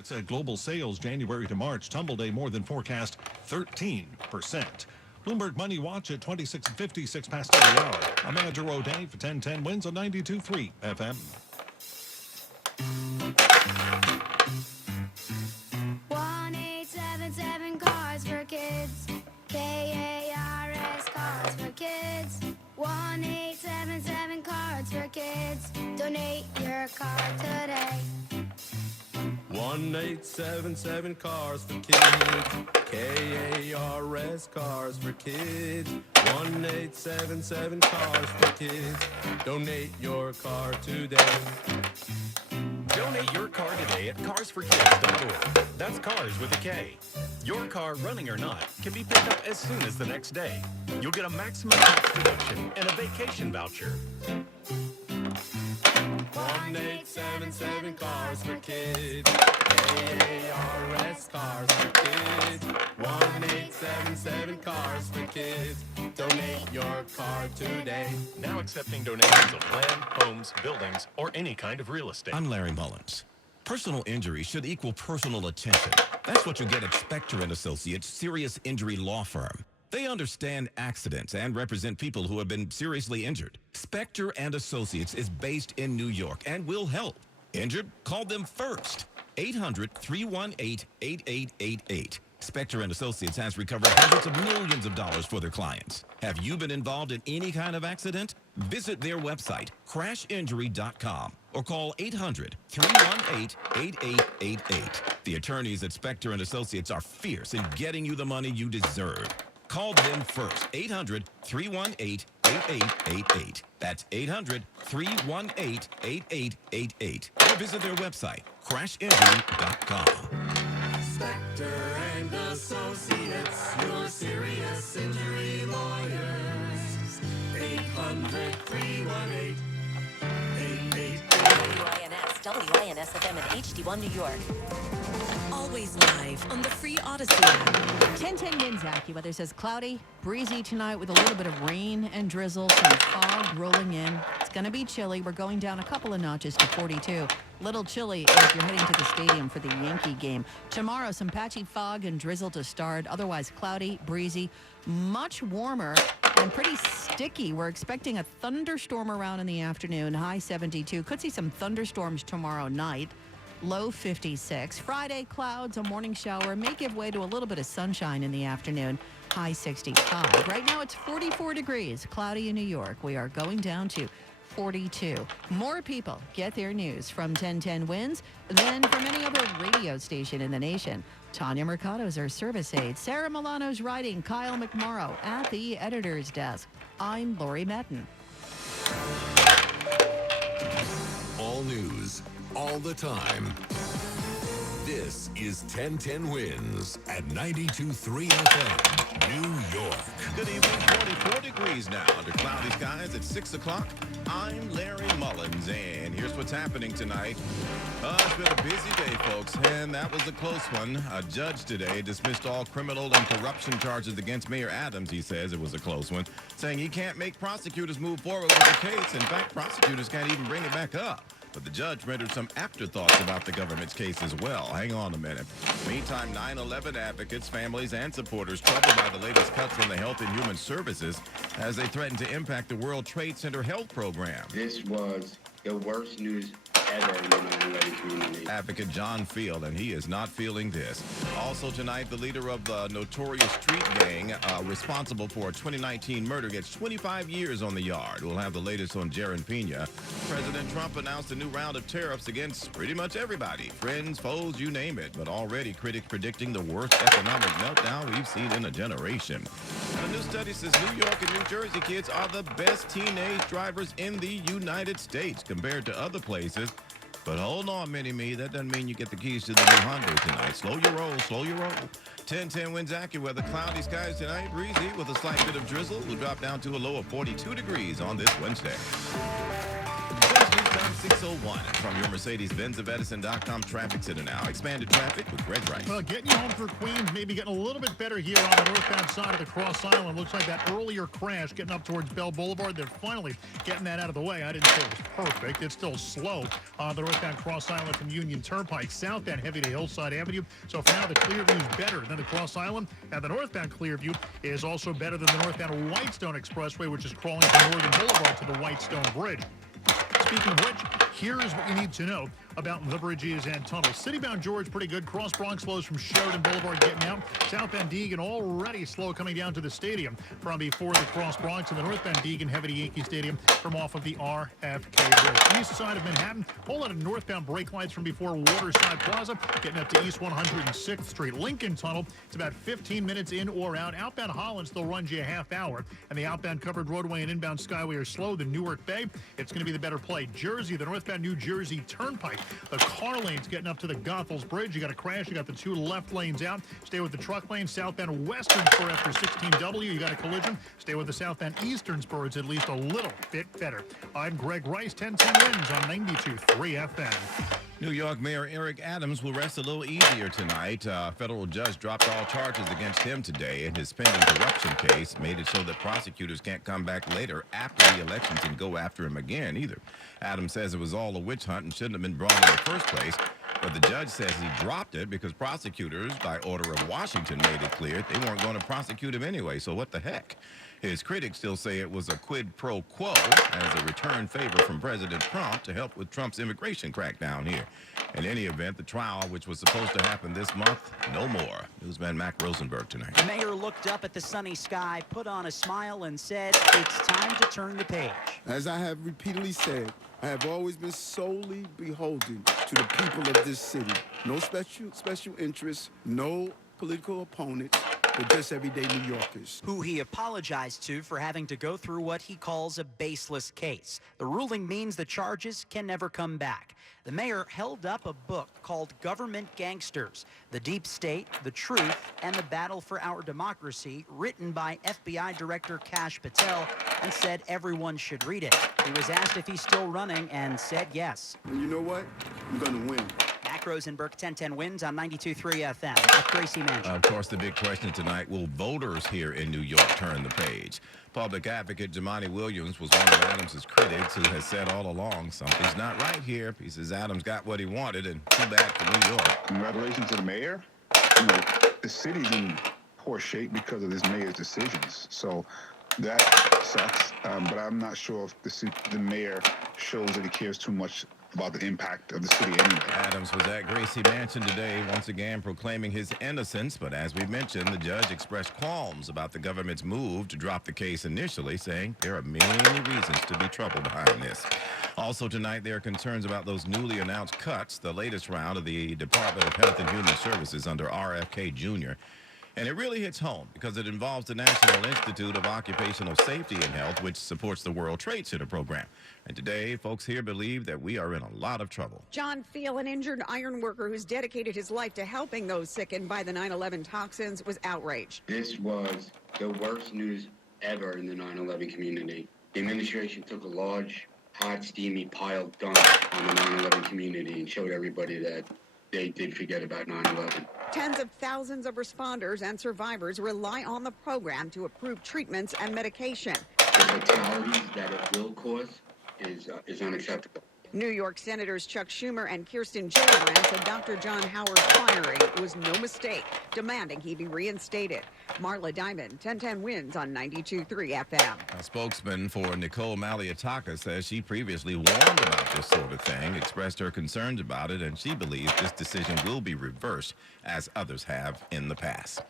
It's at global sales January to March. Tumble day more than forecast 13%. Bloomberg Money Watch at 26:50, 6 past the hour. I'm Andrew O'Day for 1010 Wins on 92.3 FM. 1-877 Cars for Kids. KARS Cars for Kids. 1-877 Cars for Kids. Donate your car today. 1-877 Cars for Kids. KARS Cars for Kids. 1-877 Cars for Kids. Donate your car today. Donate your car today at carsforkids.org. That's cars with a K. Your car, running or not, can be picked up as soon as the next day. You'll get a maximum tax deduction and a vacation voucher. 1-877 Cars for Kids. KARS Cars for Kids. 1-877 Cars for Kids. Donate your car today. Now accepting donations of land, homes, buildings, or any kind of real estate. I'm Larry Mullins. Personal injury should equal personal attention. That's what you get at Specter & Associates Serious Injury Law Firm. They understand accidents and represent people who have been seriously injured. Specter & Associates is based in New York and will help. Injured? Call them first. 800-318-8888. Specter & Associates has recovered hundreds of millions of dollars for their clients. Have you been involved in any kind of accident? Visit their website, crashinjury.com, or call 800-318-8888. The attorneys at Specter & Associates are fierce in getting you the money you deserve. Call them first, 800-318-8888. That's 800-318-8888. Or visit their website, crashinjury.com. Specter & Associates, your serious injury lawyers. 800-318-8888. WINS FM and HD1 New York. Always live on the free Odyssey app. 1010 Wins AccuWeather says cloudy, breezy tonight with a little bit of rain and drizzle, some fog rolling in. It's going to be chilly. We're going down a couple of notches to 42. Little chilly if you're heading to the stadium for the Yankee game. Tomorrow, some patchy fog and drizzle to start. Otherwise, cloudy, breezy, much warmer and pretty sticky. We're expecting a thunderstorm around in the afternoon, high 72. Could see some thunderstorms tomorrow night. Low 56. Friday, clouds, a morning shower may give way to a little bit of sunshine in the afternoon. High 65. Right now it's 44 degrees, cloudy in New York. We are going down to 42. More people get their news from 1010 Wins than from any other radio station in the nation. Tanya Mercado's our service aide. Sarah Milano's writing. Kyle McMorrow at the editor's desk. I'm Lori Metten. All news, all the time. This is 1010 Wins at 92.3 FM, New York. Good evening, 44 degrees now under cloudy skies at 6 o'clock. I'm Larry Mullins, and here's what's happening tonight. It's been a busy day, folks, and that was a close one. A judge today dismissed all criminal and corruption charges against Mayor Adams. He says it was a close one, saying he can't make prosecutors move forward with the case. In fact, prosecutors can't even bring it back up. But the judge rendered some afterthoughts about the government's case as well. Hang on a minute. Meantime, 9/11 advocates, families, and supporters troubled by the latest cuts from the Health and Human Services as they threaten to impact the World Trade Center health program. This was the worst news ever in the 9/11 community. Advocate John Field, and he is not feeling this. Also tonight, the leader of the notorious street gang responsible for a 2019 murder gets 25 years on the yard. We'll have the latest on Jaron Pena. President Trump announced a new round of tariffs against pretty much everybody. Friends, foes, you name it. But already critics predicting the worst economic meltdown we've seen in a generation. A new study says New York and New Jersey kids are the best teenage drivers in the United States compared to other places. But hold on, Mini-Me, that doesn't mean you get the keys to the new Hyundai tonight. Slow your roll, slow your roll. 1010 Wins AccuWeather, cloudy skies tonight, breezy with a slight bit of drizzle. We'll drop down to a low of 42 degrees on this Wednesday. 6:01 from your Mercedes-Benz of Edison.com traffic center now. Expanded traffic with Greg Rice. Well, getting you home through Queens, maybe getting a little bit better here on the northbound side of the Cross Island. Looks like that earlier crash getting up towards Bell Boulevard. They're finally getting that out of the way. I didn't say it was perfect. It's still slow on the northbound Cross Island from Union Turnpike. Southbound heavy to Hillside Avenue. So for now, the Clearview is better than the Cross Island. And the northbound Clearview is also better than the northbound Whitestone Expressway, which is crawling from Northern Boulevard to the Whitestone Bridge. Speaking of which, here's what you need to know about the bridges and tunnels. Citybound George, pretty good. Cross Bronx slows from Sheridan Boulevard getting out. Southbound Deegan already slow coming down to the stadium from before the Cross Bronx, and the northbound Deegan heavy to Yankee Stadium from off of the RFK Bridge. East side of Manhattan, whole lot of northbound brake lights from before Waterside Plaza, getting up to East 106th Street. Lincoln Tunnel, it's about 15 minutes in or out. Outbound Holland still runs you a half hour, and the outbound covered roadway and inbound Skyway are slow. The Newark Bay, it's going to be the better play. Jersey, the northbound New Jersey Turnpike, the car lanes getting up to the Goethals Bridge. You got a crash. You got the two left lanes out. Stay with the truck lane. Southbound Western Spur after 16W. You got a collision. Stay with the southbound Eastern Spur. It's at least a little bit better. I'm Greg Rice, 1010 Wins on 92.3 FM. New York Mayor Eric Adams will rest a little easier tonight. A federal judge dropped all charges against him today, and his pending corruption case made it so that prosecutors can't come back later after the elections and go after him again either. Adams says it was all a witch hunt and shouldn't have been brought in the first place, but the judge says he dropped it because prosecutors, by order of Washington, made it clear they weren't going to prosecute him anyway, so what the heck? His critics still say it was a quid pro quo as a return favor from President Trump to help with Trump's immigration crackdown here. In any event, the trial, which was supposed to happen this month, no more. Newsman Mac Rosenberg tonight. The mayor looked up at the sunny sky, put on a smile, and said, "It's time to turn the page." As I have repeatedly said, I have always been solely beholden to the people of this city. No special interests, no political opponents, but just everyday New Yorkers. Who he apologized to for having to go through what he calls a baseless case. The ruling means the charges can never come back. The mayor held up a book called Government Gangsters, The Deep State, The Truth, and the Battle for Our Democracy, written by FBI Director Kash Patel, and said everyone should read it. He was asked if he's still running and said yes. And you know what? I'm going to win. Mac Rosenberg, 1010 Wins on 92.3 FM at Gracie Mansion. Of course, the big question tonight, will voters here in New York turn the page? Public advocate Jumaane Williams was one of Adams' critics who has said all along, something's not right here. He says Adams got what he wanted, and too bad for New York. Congratulations to the mayor. You know, the city's in poor shape because of this mayor's decisions. So that sucks, but I'm not sure if the mayor shows that he cares too much about the impact of the city anyway. Adams was at Gracie Mansion today, once again proclaiming his innocence, but as we mentioned, the judge expressed qualms about the government's move to drop the case initially, saying there are many reasons to be troubled behind this. Also tonight, there are concerns about those newly announced cuts, the latest round of the Department of Health and Human Services under RFK Jr., and it really hits home because it involves the National Institute of Occupational Safety and Health, which supports the World Trade Center program. And today, folks here believe that we are in a lot of trouble. John Feel, an injured iron worker who's dedicated his life to helping those sickened by the 9/11 toxins, was outraged. This was the worst news ever in the 9/11 community. The administration took a large, hot, steamy pile dump on the 9/11 community and showed everybody that they did forget about 9/11. Tens of thousands of responders and survivors rely on the program to approve treatments and medication. The fatalities that it will cause is unacceptable. New York Senators Chuck Schumer and Kirsten Gillibrand said Dr. John Howard's firing was no mistake, demanding he be reinstated. Marla Diamond, 1010 Wins on 92.3 FM. A spokesman for Nicole Maliataka says she previously warned about this sort of thing, expressed her concerns about it, and she believes this decision will be reversed as others have in the past.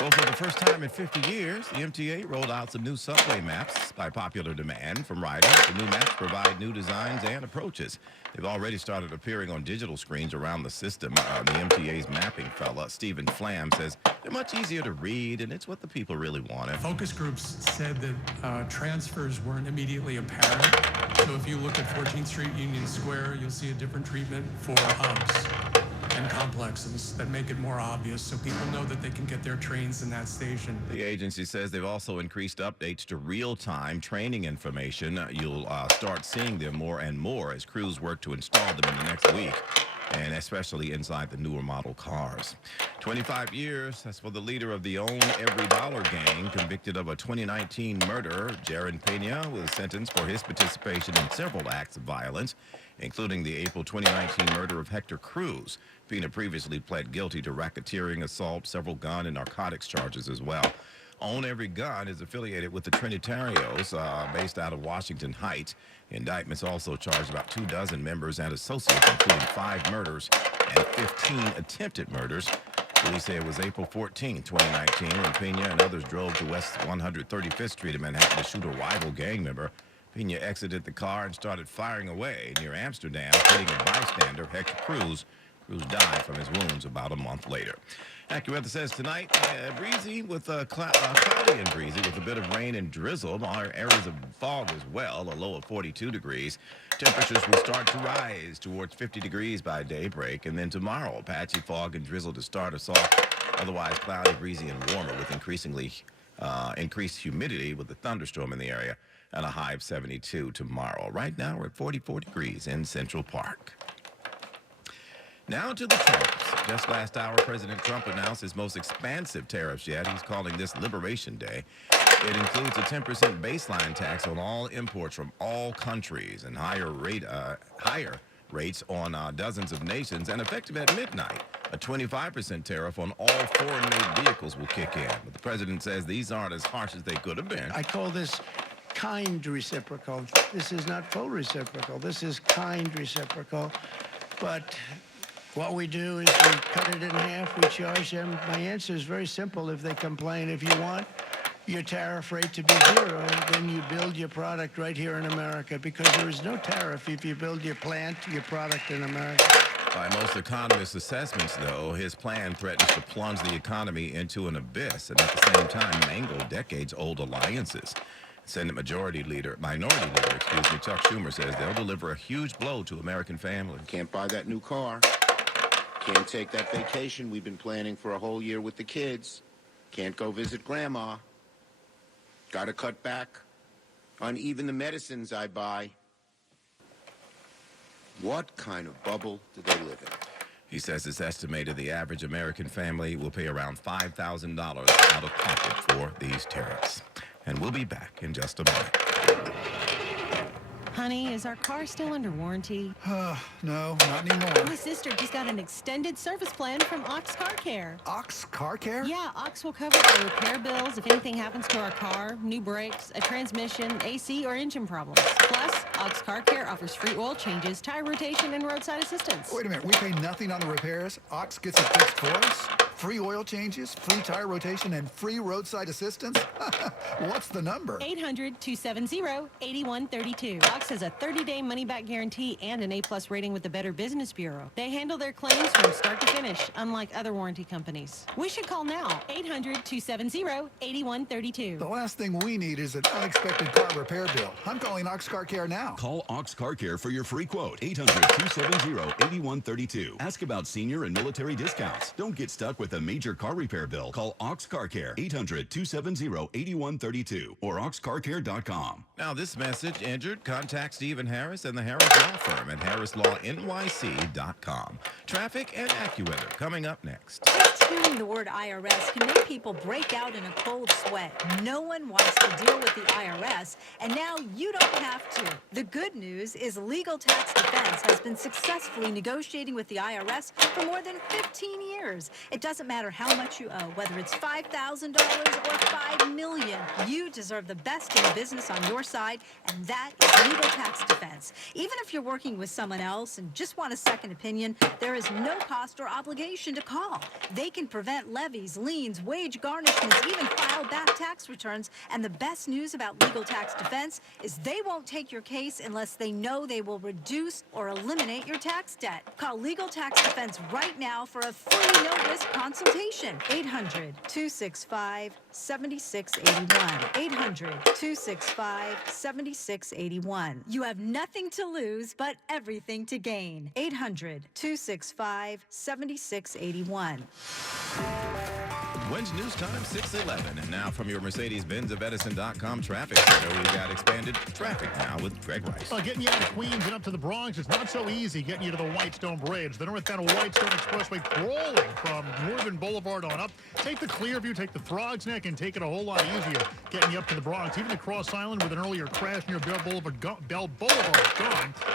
Well, for the first time in 50 years, the MTA rolled out some new subway maps by popular demand from riders. The new maps provide new designs and approaches. They've already started appearing on digital screens around the system. The MTA's mapping fella, Stephen Flam, says they're much easier to read, and it's what the people really wanted. Focus groups said that transfers weren't immediately apparent. So if you look at 14th Street, Union Square, you'll see a different treatment for hubs. and complexes that make it more obvious so people know that they can get their trains in that station. The agency says they've also increased updates to real-time training information. You'll start seeing them more and more as crews work to install them in the next week, and especially inside the newer model cars. 25 years, that's for the leader of the Own Every Dollar gang, convicted of a 2019 murder. Jaron Pena was sentenced for his participation in several acts of violence, including the April 2019 murder of Hector Cruz. Pena previously pled guilty to racketeering, assault, several gun and narcotics charges as well. Own Every Gun is affiliated with the Trinitarios, based out of Washington Heights. Indictments also charged about 24 members and associates, including 5 murders and 15 attempted murders. Police say it was April 14, 2019, when Pena and others drove to West 135th Street in Manhattan to shoot a rival gang member. Pena exited the car and started firing away near Amsterdam, hitting a bystander, Hector Cruz. Cruz died from his wounds about a month later. AccuWeather says tonight, breezy with cloudy and breezy with a bit of rain and drizzle. Areas of fog as well, a low of 42 degrees. Temperatures will start to rise towards 50 degrees by daybreak. And then tomorrow, patchy fog and drizzle to start us off. Otherwise, cloudy, breezy, and warmer with increased humidity with a thunderstorm in the area and a high of 72 tomorrow. Right now, we're at 44 degrees in Central Park. Now to the tariffs. Just last hour, President Trump announced his most expansive tariffs yet. He's calling this Liberation Day. It includes a 10% baseline tax on all imports from all countries and higher rates on dozens of nations. And effective at midnight, a 25% tariff on all foreign-made vehicles will kick in. But the president says these aren't as harsh as they could have been. I call this kind reciprocal. This is not full reciprocal. This is kind reciprocal. But what we do is we cut it in half, we charge them. My answer is very simple. If they complain, if you want your tariff rate to be 0, then you build your product right here in America, because there is no tariff if you build your plant, your product in America. By most economists' assessments, though, his plan threatens to plunge the economy into an abyss and at the same time mangle decades-old alliances. Senate Minority Leader, Chuck Schumer says they'll deliver a huge blow to American families. Can't buy that new car. Can't take that vacation we've been planning for a whole year with the kids. Can't go visit Grandma. Got to cut back on even the medicines I buy. What kind of bubble do they live in? He says it's estimated the average American family will pay around $5,000 out of pocket for these tariffs. And we'll be back in just a moment. Honey, is our car still under warranty? No, not anymore. My sister just got an extended service plan from Ox Car Care. Ox Car Care? Yeah, Ox will cover our repair bills if anything happens to our car, new brakes, a transmission, AC, or engine problems. Plus, Ox Car Care offers free oil changes, tire rotation, and roadside assistance. Wait a minute, we pay nothing on the repairs? Ox gets it fixed for us? Free oil changes, free tire rotation, and free roadside assistance? What's the number? 800-270-8132. Ox has a 30-day money-back guarantee and an A-plus rating with the Better Business Bureau. They handle their claims from start to finish, unlike other warranty companies. We should call now. 800-270-8132. The last thing we need is an unexpected car repair bill. I'm calling Ox Car Care now. Call Ox Car Care for your free quote. 800-270-8132. Ask about senior and military discounts. Don't get stuck with a major car repair bill. Call Ox Car Care. 800-270-8132 or oxcarcare.com. Now, this message injured. Contact Stephen Harris and the Harris Law Firm at harrislawnyc.com. Traffic and AccuWeather coming up next. Just hearing the word IRS can make people break out in a cold sweat. No one wants to deal with the IRS, and now you don't have to. The good news is Legal Tax Defense has been successfully negotiating with the IRS for more than 15 years. It doesn't matter how much you owe, whether it's $5,000 or $5 million. You deserve the best in business on your side, and that is Legal Tax Defense. Even if you're working with someone else and just want a second opinion, there is no cost or obligation to call. They can prevent levies, liens, wage garnishments, even file back tax returns. And the best news about Legal Tax Defense is they won't take your case unless they know they will reduce or eliminate your tax debt. Call Legal Tax Defense right now for a free no-risk consultation. consultation. 800-265-7681. 800-265-7681. You have nothing to lose, but everything to gain. 800-265-7681. Wednesday news time, 6:11. And now from your Mercedes-Benz of Edison.com traffic center, we've got expanded traffic now with Greg Rice. Getting you out of Queens and up to the Bronx, it's not so easy getting you to the Whitestone Bridge. The northbound Whitestone Expressway crawling from Northern Boulevard on up. Take the Clearview, take the Throgs Neck, and take it a whole lot easier getting you up to the Bronx. Even the Cross Island with an earlier crash near Bell Boulevard gone.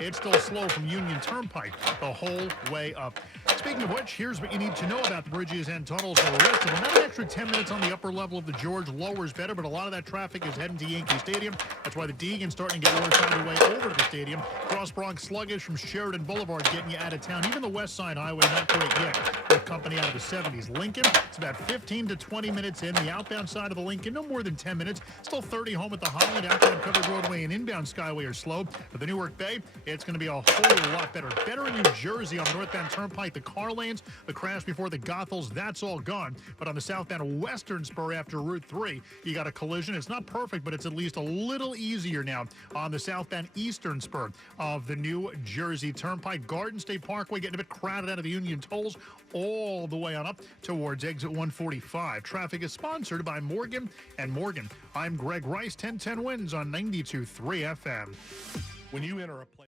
It's still slow from Union Turnpike the whole way up. Speaking of which, here's what you need to know about the bridges and tunnels for the rest of them. An extra 10 minutes on the upper level of the George. Lower is better, but a lot of that traffic is heading to Yankee Stadium. That's why the Deegan's starting to get worse on the way over to the stadium. Cross Bronx sluggish from Sheridan Boulevard getting you out of town. Even the West Side Highway not great yet with company out of the 70s. Lincoln, it's about 15 to 20 minutes in. The outbound side of the Lincoln, no more than 10 minutes. Still 30 home at the Holland. Outbound covered roadway and inbound Skyway are slow. But the Newark Bay, it's going to be a whole lot better. Better in New Jersey on the northbound Turnpike. The car lanes, the crash before the Goethals, that's all gone. But on the southbound Western Spur after Route 3, you got a collision. It's not perfect, but it's at least a little easier now on the southbound Eastern Spur of the New Jersey Turnpike. Garden State Parkway getting a bit crowded out of the Union tolls all the way on up towards exit 145. Traffic is sponsored by Morgan & Morgan. I'm Greg Rice, 1010 Wins on 92.3 FM. When you enter a place